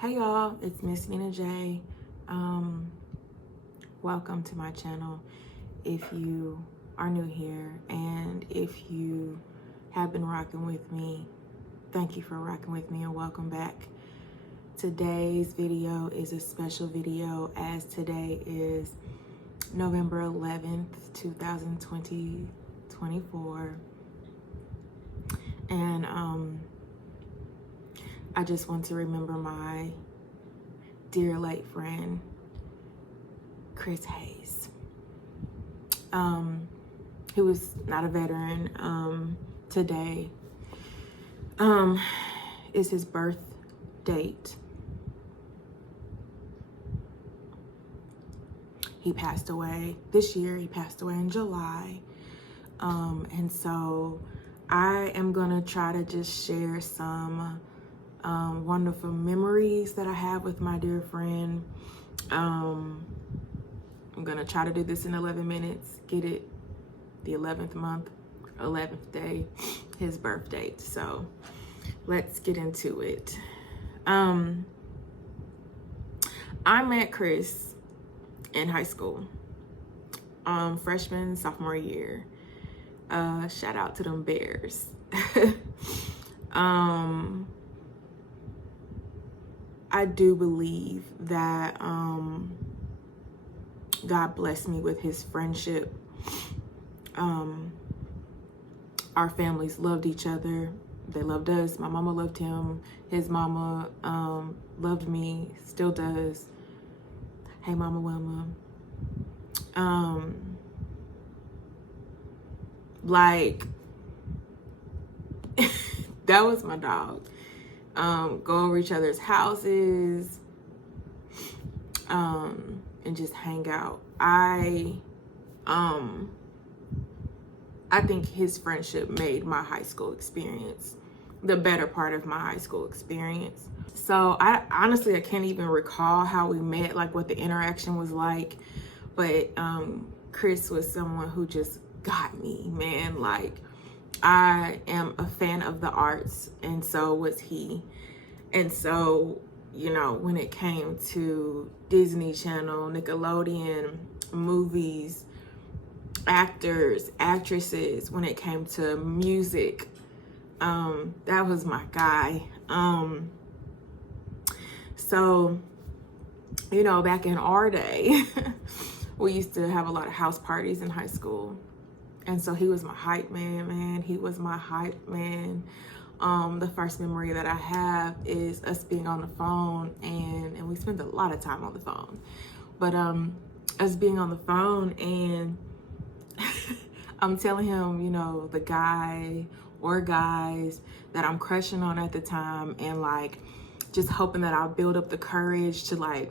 Hey y'all, it's Miss Nina J. Welcome to my channel if you are new here, and if you have been rocking with me, thank you for rocking with me and welcome back. Today's video is a special video as today is November 11th, 2024. And I just want to remember my dear late friend, Chris Hayes, who was not a veteran. Today is his birth date. He passed away this year. He passed away in July. And so I am gonna try to just share some wonderful memories that I have with my dear friend. I'm gonna try to do this in 11 minutes, get it the 11th month, 11th day, his birth date. So let's get into it. I met Chris in high school, freshman, sophomore year. Shout out to them Bears. I do believe that God blessed me with his friendship. Our families loved each other. They loved us. My mama loved him. His mama loved me, still does. Hey, Mama Wilma. That was my dog. Go over each other's houses, and just hang out. I think his friendship made my high school experience the better part of my high school experience. So I can't even recall how we met, like what the interaction was like. But Chris was someone who just got me, man. Like, I am a fan of the arts, and so was he. And so, you know, when it came to Disney Channel, Nickelodeon, movies, actors, actresses, when it came to music, that was my guy. So, you know, back in our day, we used to have a lot of house parties in high school. And so he was my hype man, He was my hype man. The first memory that I have is us being on the phone, and we spent a lot of time on the phone. But us being on the phone, and I'm telling him, you know, the guy or guys that I'm crushing on at the time, and like just hoping that I'll build up the courage to like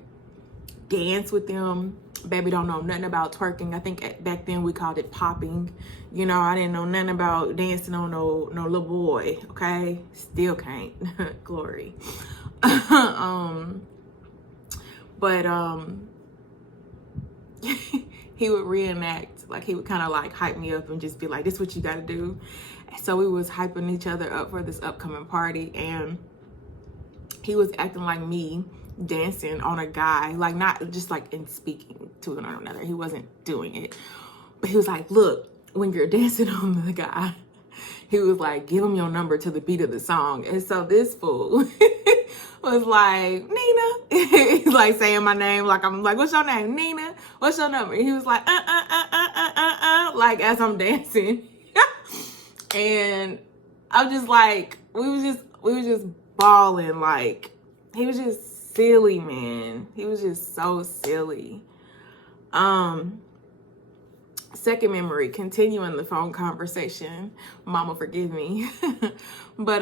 dance with them. Baby don't know nothing about twerking. I think back then we called it popping. You know, I didn't know nothing about dancing on no little boy, okay? Still can't. Glory. But he would reenact, like he would kind of like hype me up and just be like, this is what you gotta do. So we was hyping each other up for this upcoming party, and he was acting like me, dancing on a guy, like not just like in speaking to one another. He wasn't doing it, but he was like, look, when you're dancing on the guy, he was like, give him your number to the beat of the song. And so this fool was like, Nina. He's like saying my name, like I'm like, what's your name? Nina. What's your number? And he was like, like as I'm dancing. And I'm just like, we was just balling. Like, he was just silly, man. He was just so silly. Second memory, continuing the phone conversation. Mama, forgive me. But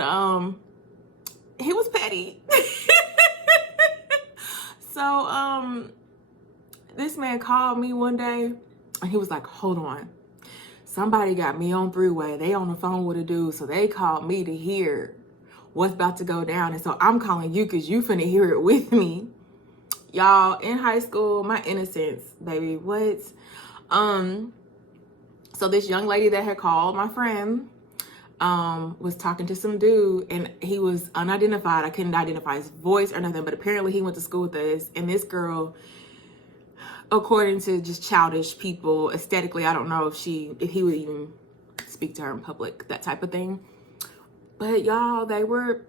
he was petty. So this man called me one day, and he was like, hold on. Somebody got me on three-way. They on the phone with a dude, so they called me to hear what's about to go down. And so I'm calling you because you finna hear it with me. Y'all, in high school, my innocence, baby, what? So this young lady that had called my friend, was talking to some dude, and he was unidentified. I couldn't identify his voice or nothing, but apparently he went to school with us. And this girl, according to just childish people, aesthetically, I don't know if he would even speak to her in public, that type of thing. But y'all, they were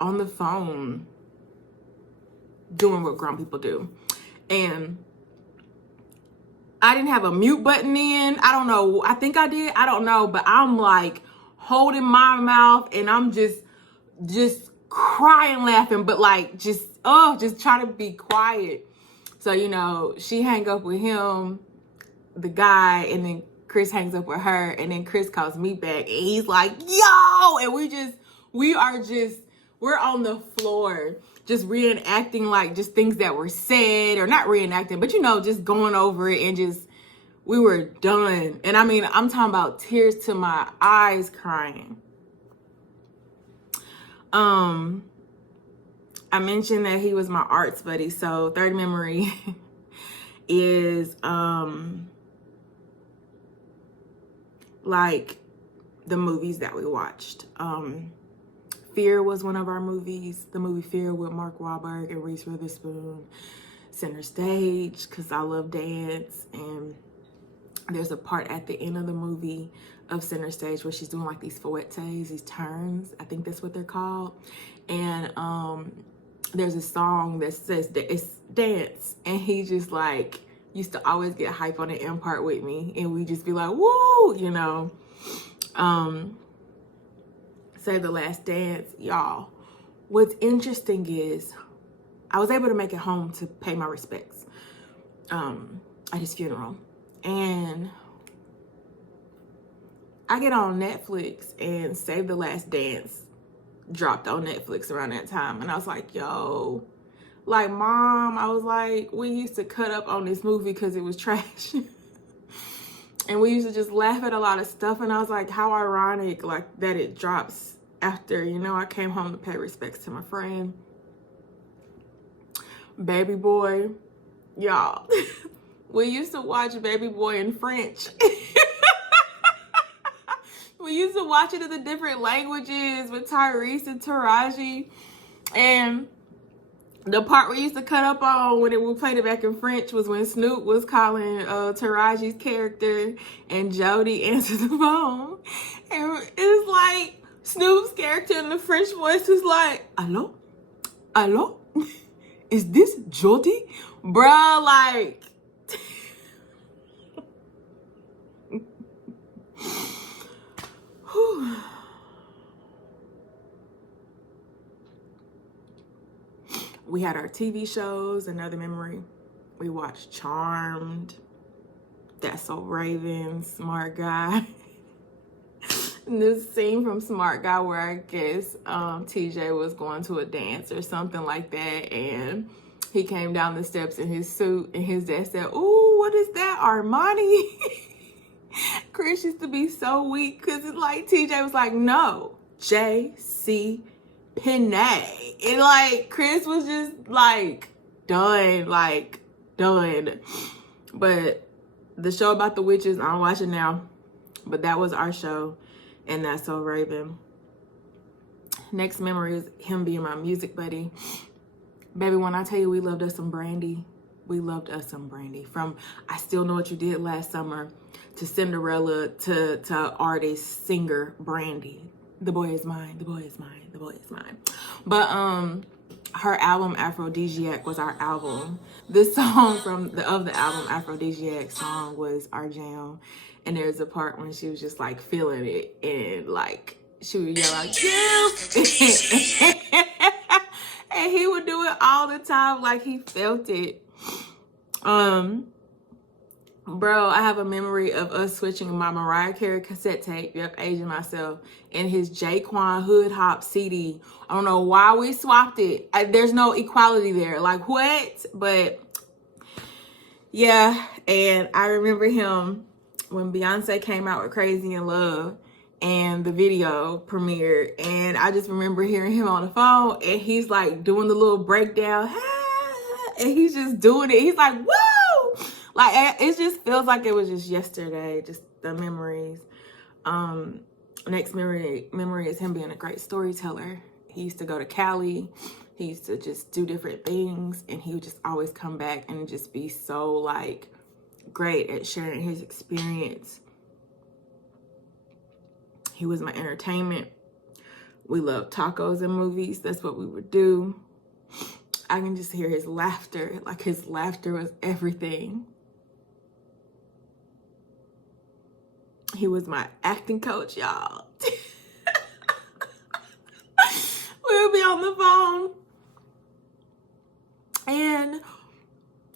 on the phone doing what grown people do. And I didn't have a mute button in. I don't know. I think I did. I don't know. But I'm like holding my mouth and I'm just crying, laughing, but like just trying to be quiet. So, you know, she hang up with him, the guy, and then Chris hangs up with her, and then Chris calls me back, and he's like, yo, and we're on the floor, just reenacting like just things that were said, or not reenacting, but you know, just going over it, and just, we were done. And I mean, I'm talking about tears to my eyes, crying. I mentioned that he was my arts buddy. So third memory is like the movies that we watched. Fear was one of our movies. The movie Fear with Mark Wahlberg and Reese Witherspoon. Center Stage, because I love dance. And there's a part at the end of the movie of Center Stage where she's doing like these fouettes, these turns. I think that's what they're called. And there's a song that says that it's dance, and he just like used to always get hype on the end part with me, and we just be like, woo, you know. Save the Last Dance, y'all. What's interesting is I was able to make it home to pay my respects at his funeral, and I get on Netflix, and Save the Last Dance dropped on Netflix around that time. And I was like, yo, like, Mom, I was like, we used to cut up on this movie because it was trash. And we used to just laugh at a lot of stuff. And I was like, how ironic, like, that it drops after, you know, I came home to pay respects to my friend. Baby Boy, y'all. We used to watch Baby Boy in French. We used to watch it in the different languages with Tyrese and Taraji. And the part we used to cut up on when we played it back in French was when Snoop was calling Taraji's character and Jody answered the phone. And it's like Snoop's character in the French voice was like, "Allo? Allo? Is this Jody?" Bruh, like... We had our TV shows. Another memory, we watched Charmed, That's So Raven, Smart Guy. And this scene from Smart Guy where I guess TJ was going to a dance or something like that, and he came down the steps in his suit, and his dad said, "Ooh, what is that, Armani?" Chris used to be so weak because it's like TJ was like, "No, J.C. Penney." And like Chris was just like done. But the show about the witches, I don't watch it now, but that was our show, and That's So Raven. Next memory is him being my music buddy. Baby, when I tell you we loved us some Brandy, we loved us some Brandy. From I Still Know What You Did Last Summer to Cinderella to artist, singer Brandy. The Boy Is Mine, the Boy Is Mine, the Boy Is Mine. But her album Aphrodisiac was our album. This song of the album Aphrodisiac song was our jam. And there's a part when she was just like feeling it, and like she would yell like, "Yeah!" And he would do it all the time, like he felt it. Bro, I have a memory of us switching my Mariah Carey cassette tape, yep, aging myself, and his Jaquan Hood Hop CD. I don't know why we swapped it. There's no equality there. Like, what? But, yeah, and I remember him when Beyonce came out with Crazy in Love and the video premiered, and I just remember hearing him on the phone, and he's like doing the little breakdown, and he's just doing it. He's like, woo! Like, it just feels like it was just yesterday, just the memories. Next memory is him being a great storyteller. He used to go to Cali. He used to just do different things, and he would just always come back and just be so like great at sharing his experience. He was my entertainment. We loved tacos and movies. That's what we would do. I can just hear his laughter. Like, his laughter was everything. He was my acting coach, y'all. We would be on the phone. And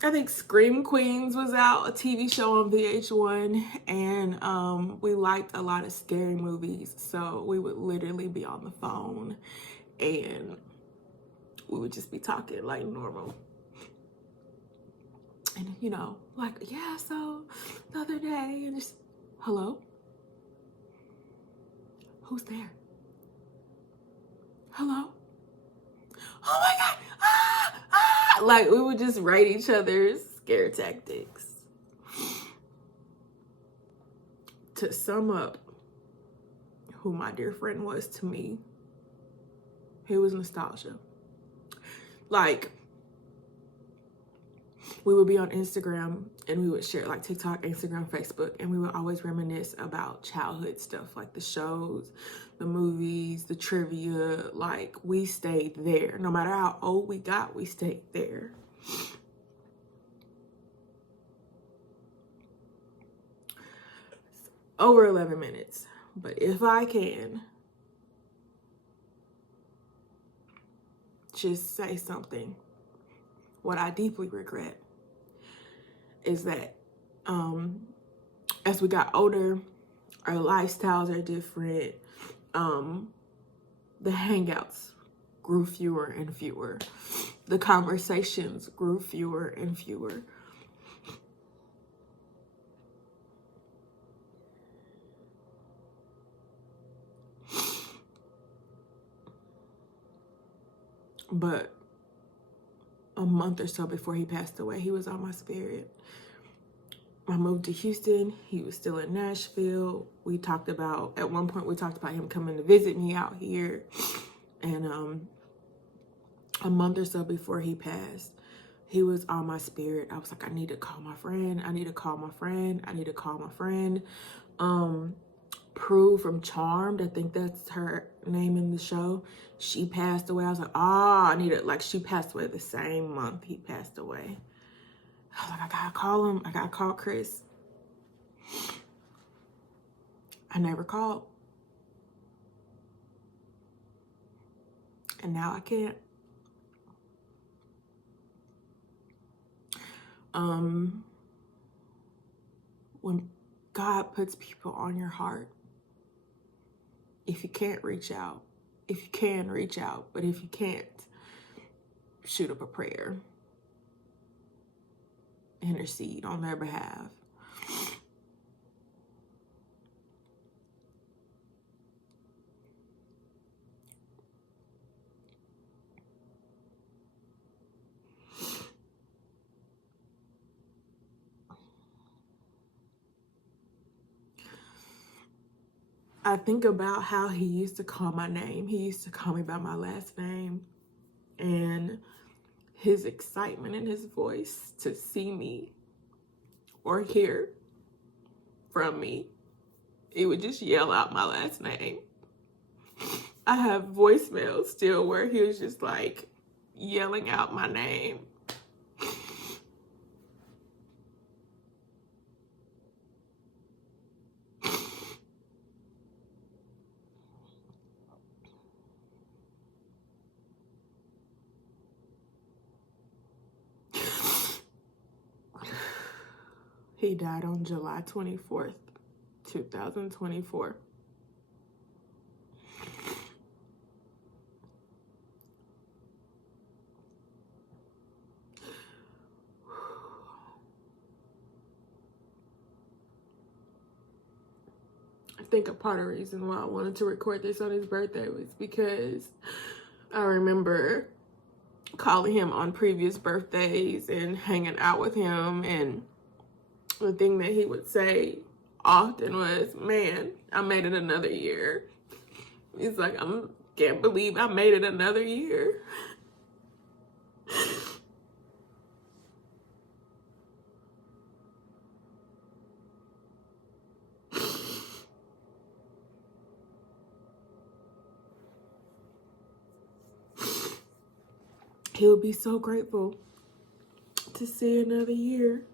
I think Scream Queens was out, a TV show on VH1. And we liked a lot of scary movies. So we would literally be on the phone. And we would just be talking like normal. And, you know, like, yeah, so the other day, and just, hello? Who's there? Hello? Oh my God! Ah! Ah! Like, we would just write each other's scare tactics. To sum up who my dear friend was to me, he was nostalgia. Like, we would be on Instagram and we would share like TikTok, Instagram, Facebook, and we would always reminisce about childhood stuff, like the shows, the movies, the trivia. Like, we stayed there. No matter how old we got, we stayed there. Over 11 minutes. But if I can just say something, what I deeply regret is that as we got older, our lifestyles are different. The hangouts grew fewer and fewer. The conversations grew fewer and fewer. But a month or so before he passed away, he was on my spirit. I moved to Houston. He was still in Nashville. At one point we talked about him coming to visit me out here. And a month or so before he passed, he was on my spirit. I was like, I need to call my friend. I need to call my friend. I need to call my friend. Prue from Charmed, I think that's her name in the show. She passed away. I was like, she passed away the same month he passed away. I was like, I gotta call him. I gotta call Chris. I never called. And now I can't. When God puts people on your heart, if you can't reach out, if you can reach out, but if you can't, shoot up a prayer. Intercede on their behalf. I think about how he used to call my name. He used to call me by my last name. And his excitement in his voice to see me or hear from me, he would just yell out my last name. I have voicemails still where he was just like yelling out my name. He died on July 24th, 2024. I think a part of the reason why I wanted to record this on his birthday was because I remember calling him on previous birthdays and hanging out with him, and the thing that he would say often was, man, I made it another year. He's like, I can't believe I made it another year. He would be so grateful to see another year.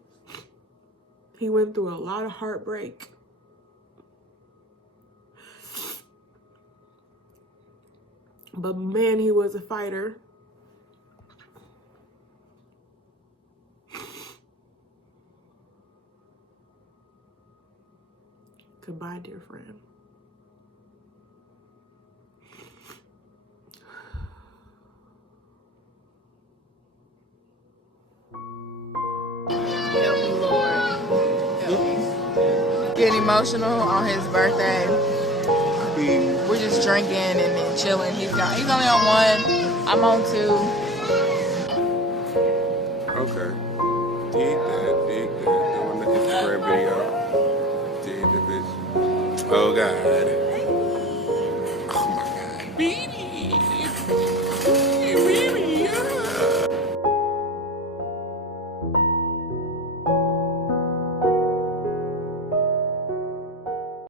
He went through a lot of heartbreak. But man, he was a fighter. Goodbye, dear friend. Help me, Lord. Help me. Getting emotional on his birthday. We're just drinking and then chilling. He's only on one. I'm on two. Okay. He ain't that.